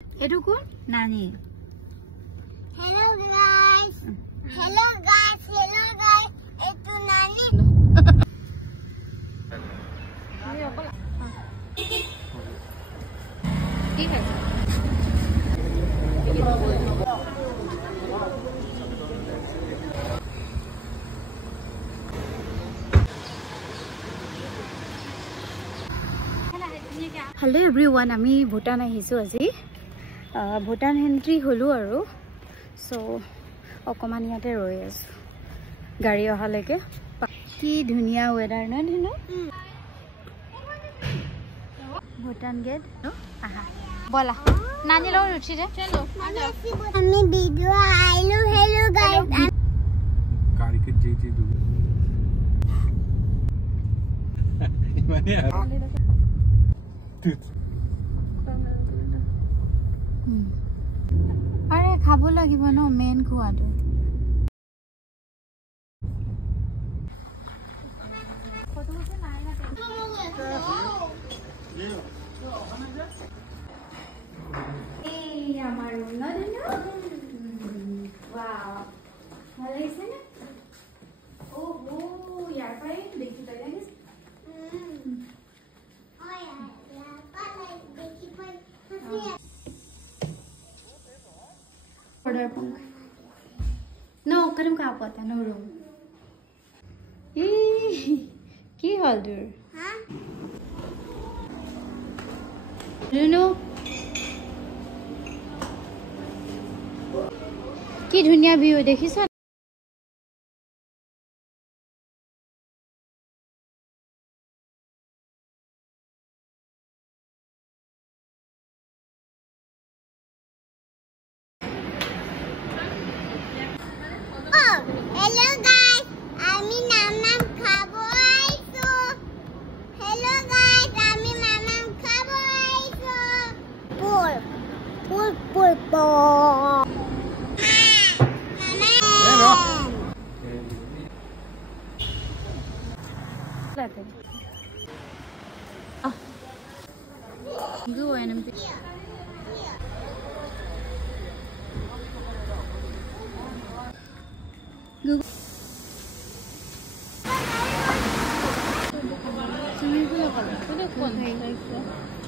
Edu ko nani. Hello guys. Hello guys. Hello guys. Edu nani. ठीक है Hello everyone, আমি ভুটান আহিছো আজি ভুটান এন্ট্ৰি হলো আৰু সো অকমান ইয়াতে ৰৈ আছো গাড়ী অহালৈকে কি ধুনিয়া ওয়েদাৰ ন দিনো ভুটান গেট আহা বলা নানি লো উঠি দে চলো আমি ভিডিও আইলো হেলো গাইস গাড়ি কে যেতে দু মানে আরে খাব লাগিব ন মেন খোৱাটো আমার না দিনো ওয়াও ভালো হইছে না ও ইয়ার পরে দেখি তো জানিস order pang no karim ka pata no room ki hol dur ha Runo কি ধুনিয়া ভিউ দেখিছ Hello guys, আমি নাম খাবো আইছো Hello guys, আমি নাম খাবো আইছো পুর Go and Go.